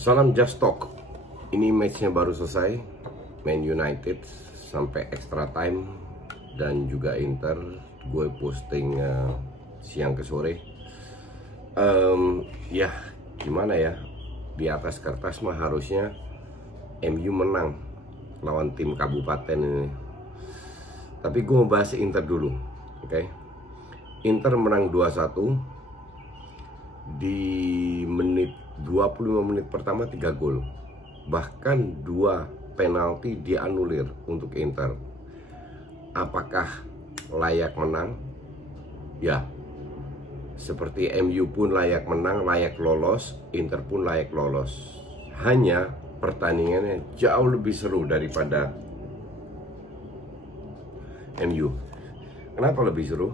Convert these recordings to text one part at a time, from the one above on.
Salam Just Talk. Ini matchnya baru selesai, Man United sampai extra time dan juga Inter. Gue posting siang ke sore. Ya gimana ya, di atas kertas mah harusnya MU menang lawan tim kabupaten ini. Tapi gue mau bahas Inter dulu, oke? Inter menang 2-1 di 25 menit pertama 3 gol. Bahkan 2 penalti dianulir untuk Inter. Apakah layak menang? Ya, seperti MU pun layak menang, layak lolos, Inter pun layak lolos. Hanya pertandingannya jauh lebih seru daripada MU. Kenapa lebih seru?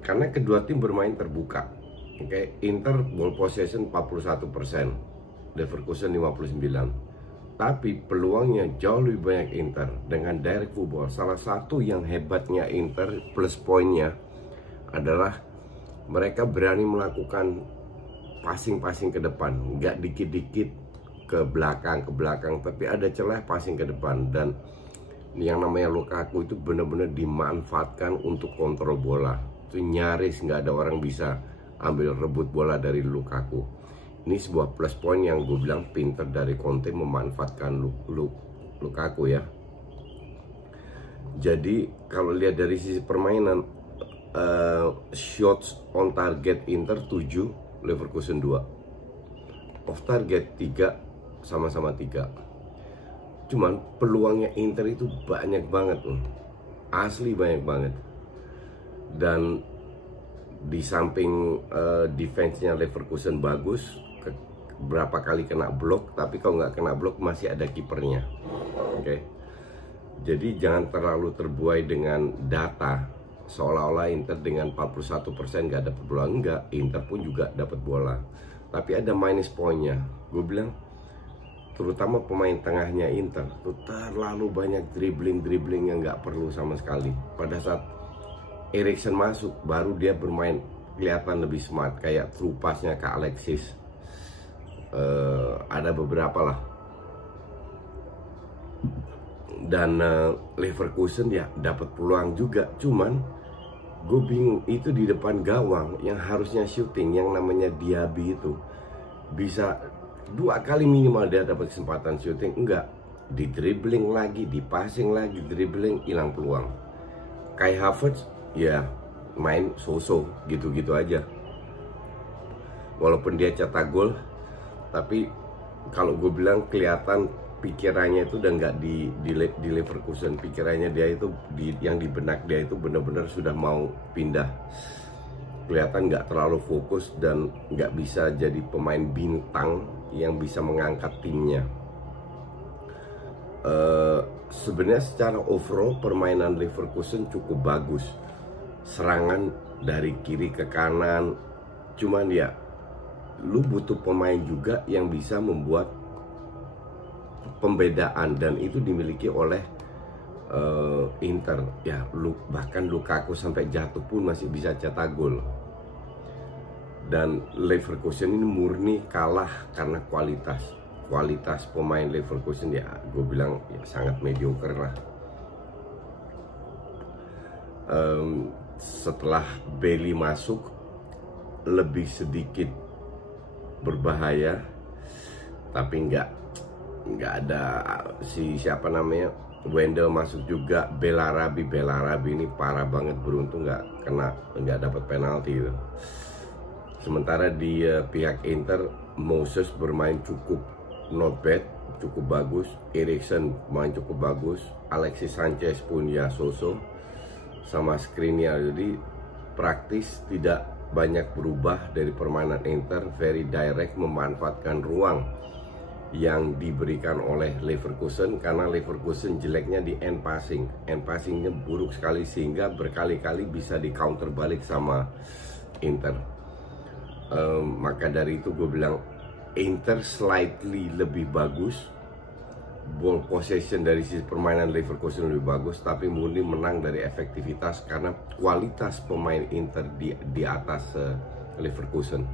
Karena kedua tim bermain terbuka. Oke, Inter ball possession 41%, Leverkusen 59%. Tapi peluangnya jauh lebih banyak Inter dengan direct football. Salah satu yang hebatnya Inter plus poinnya adalah mereka berani melakukan passing-passing ke depan, nggak dikit-dikit ke belakang, tapi ada celah passing ke depan. Dan yang namanya Lukaku itu benar-benar dimanfaatkan untuk kontrol bola. Itu nyaris nggak ada orang bisa ambil rebut bola dari Lukaku. Ini sebuah plus point yang gue bilang pinter dari Conte memanfaatkan Lukaku ya. Jadi kalau lihat dari sisi permainan, shots on target Inter 7, Leverkusen 2, off target 3, sama-sama 3. Cuman peluangnya Inter itu banyak banget loh, asli banyak banget. Dan di samping defense-nya Leverkusen bagus, berapa kali kena blok, tapi kalau nggak kena blok masih ada kipernya. Oke. Jadi jangan terlalu terbuai dengan data seolah-olah Inter dengan 41% nggak dapat bola. Enggak, Inter pun juga dapat bola, tapi ada minus poinnya. Gue bilang terutama pemain tengahnya Inter tuh terlalu banyak dribbling yang nggak perlu sama sekali. Pada saat Eriksen masuk, baru dia bermain kelihatan lebih smart, kayak through pass-nya ke Alexis. Ada beberapa lah. Dan Leverkusen ya dapat peluang juga, cuman gue bingung itu di depan gawang yang harusnya shooting, yang namanya Diaby itu bisa 2 kali minimal dia dapat kesempatan shooting, enggak, di dribbling lagi, di passing lagi, dribbling, hilang peluang. Kai Havertz ya main so-so gitu-gitu aja, walaupun dia cetak gol, tapi kalau gue bilang kelihatan pikirannya itu udah nggak di Leverkusen. Pikirannya dia itu yang di benak dia itu benar-benar sudah mau pindah. Kelihatan nggak terlalu fokus dan nggak bisa jadi pemain bintang yang bisa mengangkat timnya. Sebenarnya secara overall permainan Leverkusen cukup bagus, serangan dari kiri ke kanan, cuman ya lu butuh pemain juga yang bisa membuat pembedaan, dan itu dimiliki oleh Inter ya. Bahkan Lukaku sampai jatuh pun masih bisa cetak gol. Dan Leverkusen ini murni kalah karena kualitas pemain Leverkusen ya gue bilang ya sangat mediocre lah. Setelah Bailey masuk lebih sedikit berbahaya, tapi nggak ada si siapa namanya Wendel masuk juga. Belarabi ini parah banget, beruntung nggak dapat penalti gitu. Sementara di pihak Inter, Moses bermain cukup not bad, cukup bagus. Eriksen main cukup bagus. Alexis Sanchez pun ya so-so, sama Skriniar. Jadi praktis tidak banyak berubah dari permainan Inter. Very direct, memanfaatkan ruang yang diberikan oleh Leverkusen, karena Leverkusen jeleknya di end passingnya buruk sekali, sehingga berkali-kali bisa di counter balik sama Inter. Maka dari itu gue bilang Inter slightly lebih bagus, ball possession dari sisi permainan Leverkusen lebih bagus, tapi murni menang dari efektivitas karena kualitas pemain Inter di atas Leverkusen.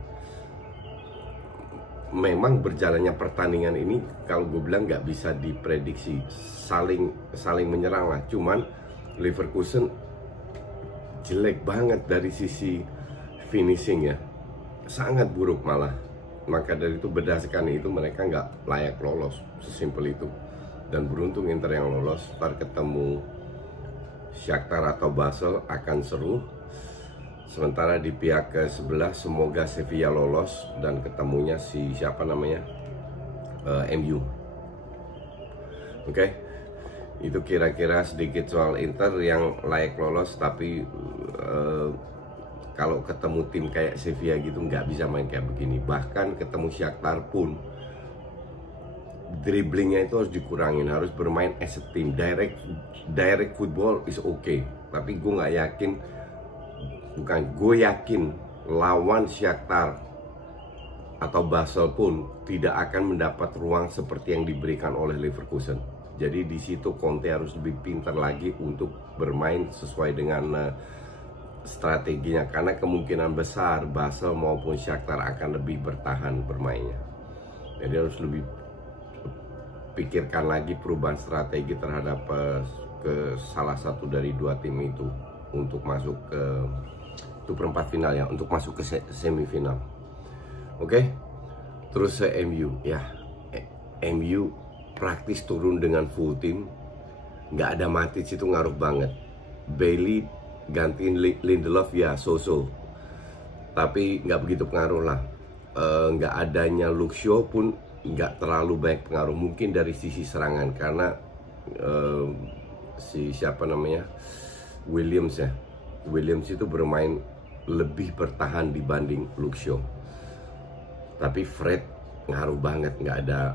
memang berjalannya pertandingan ini kalau gue bilang nggak bisa diprediksi, saling menyerang lah. Cuman Leverkusen jelek banget dari sisi finishing ya, sangat buruk malah. Maka dari itu berdasarkan itu mereka nggak layak lolos, sesimpel itu. Dan beruntung Inter yang lolos. Ntar ketemu Shakhtar atau Basel akan seru. Sementara di pihak ke sebelah semoga Sevilla lolos dan ketemunya si siapa namanya MU. Oke. Itu kira-kira sedikit soal Inter yang layak lolos. Tapi kalau ketemu tim kayak Sevilla gitu nggak bisa main kayak begini. Bahkan ketemu Shakhtar pun dribblingnya itu harus dikurangin, harus bermain as a team. Direct football is okay, tapi gue nggak yakin. Gue yakin lawan Shakhtar atau Basel pun tidak akan mendapat ruang seperti yang diberikan oleh Leverkusen. Jadi di situ Conte harus lebih pintar lagi untuk bermain sesuai dengan strateginya, karena kemungkinan besar Basel maupun Shakhtar akan lebih bertahan bermainnya. Jadi harus lebih pikirkan lagi perubahan strategi terhadap ke salah satu dari dua tim itu untuk masuk ke perempat final ya, untuk masuk ke semifinal. Oke. Terus MU ya, MU praktis turun dengan full tim, nggak ada Matic, itu ngaruh banget. Bailey gantiin Lindelof ya so-so, tapi nggak begitu pengaruh lah. Nggak adanya Luke Shaw pun nggak terlalu banyak pengaruh, mungkin dari sisi serangan karena si siapa namanya Williams itu bermain lebih bertahan dibanding Luke Shaw. Tapi Fred ngaruh banget, nggak ada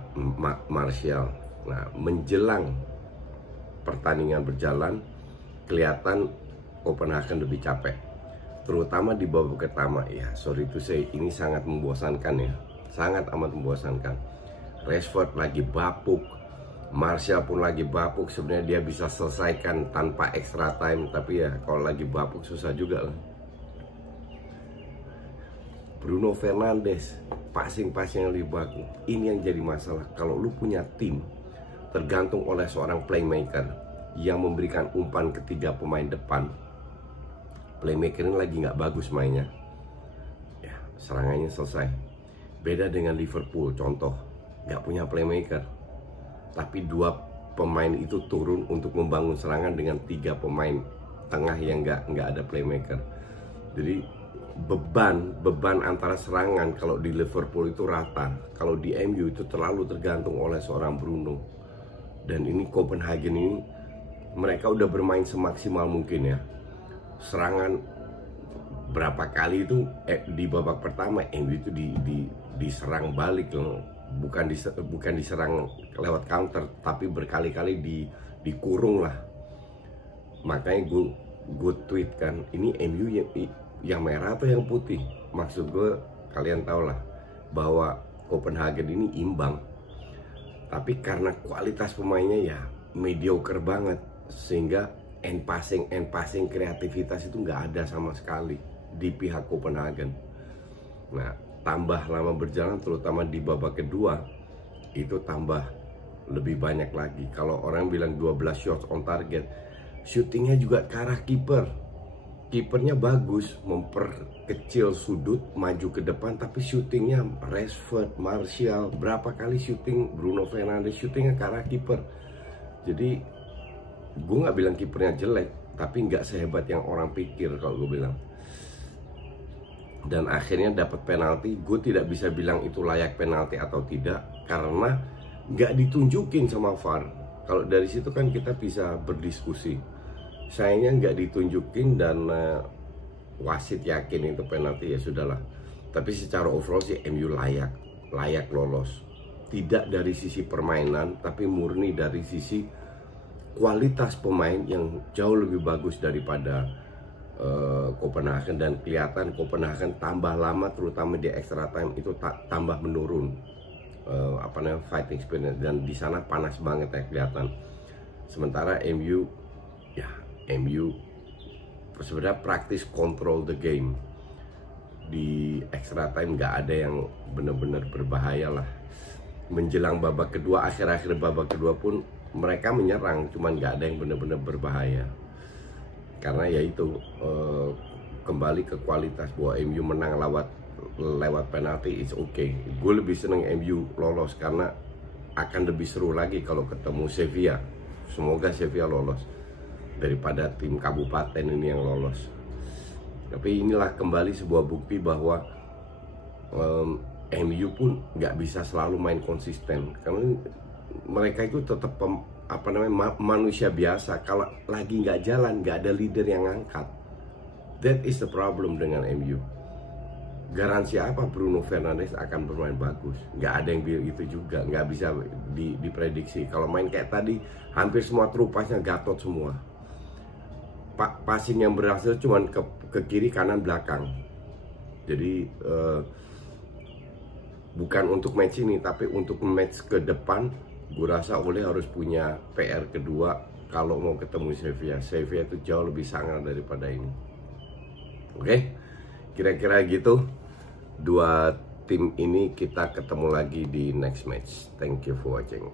Martial. Nah, menjelang pertandingan berjalan kelihatan Copenhagen lebih capek, terutama di babak pertama. Ya sorry to say, ini sangat membosankan ya, sangat amat membosankan. Rashford lagi bapuk, Martial pun lagi bapuk. Sebenarnya dia bisa selesaikan tanpa extra time, tapi ya kalau lagi bapuk susah juga lah. Bruno Fernandes passing yang lebih bagus. Ini yang jadi masalah. Kalau lu punya tim tergantung oleh seorang playmaker yang memberikan umpan ketiga pemain depan, playmaker ini lagi nggak bagus mainnya ya, serangannya selesai. Beda dengan Liverpool contoh, nggak punya playmaker, tapi dua pemain itu turun untuk membangun serangan dengan tiga pemain tengah yang nggak ada playmaker. Jadi beban antara serangan kalau di Liverpool itu rata, kalau di MU itu terlalu tergantung oleh seorang Bruno. Dan ini Copenhagen ini mereka udah bermain semaksimal mungkin ya. Serangan berapa kali itu di babak pertama MU itu diserang balik loh. Bukan diserang lewat counter, tapi berkali-kali dikurung lah. Makanya gue tweet kan, ini MU yang merah atau yang putih? Maksud gue kalian tau lah bahwa Copenhagen ini imbang, tapi karena kualitas pemainnya ya mediocre banget, sehingga end passing kreativitas itu nggak ada sama sekali di pihak Copenhagen. Nah, tambah lama berjalan, terutama di babak kedua itu tambah lebih banyak lagi. Kalau orang bilang 12 shots on target, shootingnya juga ke arah kiper. Kipernya bagus, memperkecil sudut, maju ke depan, tapi syutingnya Rashford, Martial, berapa kali syuting Bruno Fernandes syutingnya ke arah kiper. Jadi gue nggak bilang kipernya jelek, tapi nggak sehebat yang orang pikir kalau gue bilang. Dan akhirnya dapat penalti. Gue tidak bisa bilang itu layak penalti atau tidak karena nggak ditunjukin sama VAR. Kalau dari situ kan kita bisa berdiskusi. Sayangnya nggak ditunjukin dan wasit yakin itu penalti, ya sudahlah. Tapi secara overall sih MU layak lolos. Tidak dari sisi permainan, tapi murni dari sisi kualitas pemain yang jauh lebih bagus daripada Copenhagen. Dan kelihatan Copenhagen tambah lama, terutama di extra time itu tambah menurun fighting spirit, dan di sana panas banget ya kelihatan. Sementara MU sebenarnya praktis control the game. di extra time nggak ada yang benar-benar berbahaya lah. Menjelang babak kedua, akhir-akhir babak kedua pun mereka menyerang, cuman nggak ada yang benar-benar berbahaya. Karena ya itu kembali ke kualitas, bahwa MU menang lewat penalti, it's okay. Gue lebih seneng MU lolos karena akan lebih seru lagi kalau ketemu Sevilla. Semoga Sevilla lolos daripada tim kabupaten ini yang lolos. Tapi inilah kembali sebuah bukti bahwa MU pun nggak bisa selalu main konsisten, karena mereka itu tetap manusia biasa. Kalau lagi nggak jalan, nggak ada leader yang ngangkat. That is the problem dengan MU. Garansi apa Bruno Fernandes akan bermain bagus? Nggak ada yang bilang itu juga, nggak bisa diprediksi. Kalau main kayak tadi, hampir semua trupasnya Gatot semua. Passing yang berhasil cuman ke kiri, kanan, belakang. Jadi bukan untuk match ini, tapi untuk match ke depan, gue rasa Ole harus punya PR kedua kalau mau ketemu Sevilla. Sevilla itu jauh lebih sangar daripada ini. Oke, kira-kira gitu. Dua tim ini kita ketemu lagi di next match. Thank you for watching.